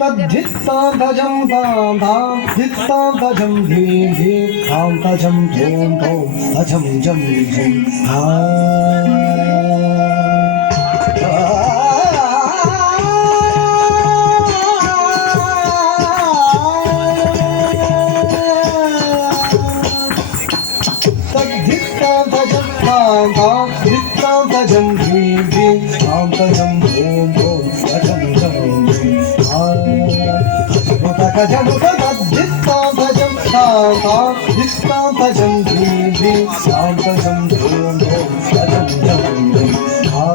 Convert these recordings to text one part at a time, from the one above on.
तद्धित्तां भजं तां तां धित्तां भजं धीं धीं तां भजं धूं धूं भजं जं जं तद्धित्तां भजं तां तां धित्तां भजं धीं धीं तां भजं धूं धूं भजं जं जं Jump, distam bhajam taam taam, distam bhajam dhim dhim, taam bhajam dhum dhum, bhajam jam jam.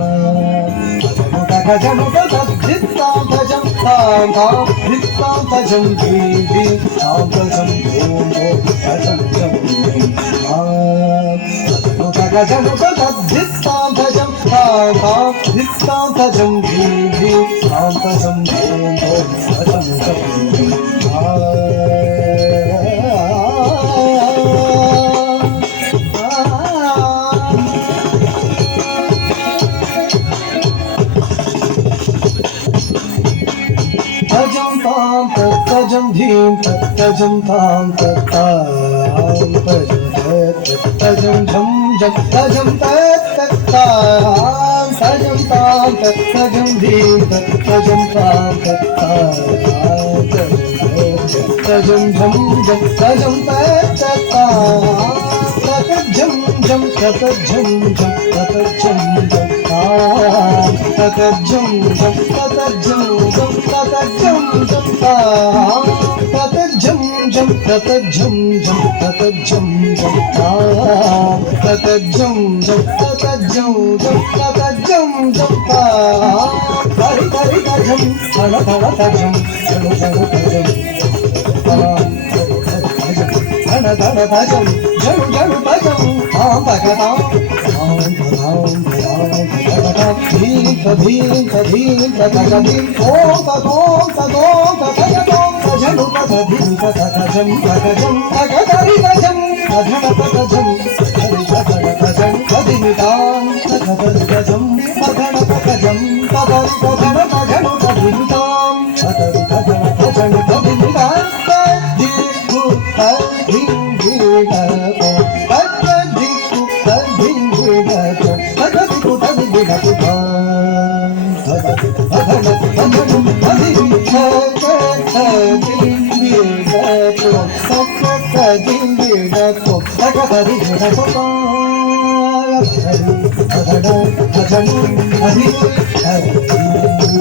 Distam bhajam taam taam, distam bhajam dhim dhim, taam bhajam dhum dhum, bhajam jam jam. Distam bhajam taam taam, distam bhajam dhim dhim, taam bhajam dhum dhum, bhajam jam jam. Tajam dhim tajam tham tajam tajam jam jam tajam tajam tham tajam dhim tajam tham tajam jam jam tajam tajam jam tajam jam tajam jam tajam jam tajam jam tajam jam tatajam jam tatajam jam tatajam jam tatajam jam tatajam jam tatajam jam kari kari tajam thala thala tajam thala thala tajam thala thala tajam jam jam tajam tham bhagatam tham bhagatam dhim dhim dhim dhim om om jam padhim padhajam padhajam padhari tajam padhana padhajam padhari padhajam padhimitam padhari tajam padhana padhajam padhari padhana padhana padhimitam padhari padhana padhana padhimitam padhiku padhim vidako padhiku padhim vidako padhiku padhim vidako padhana padhana padhim Hare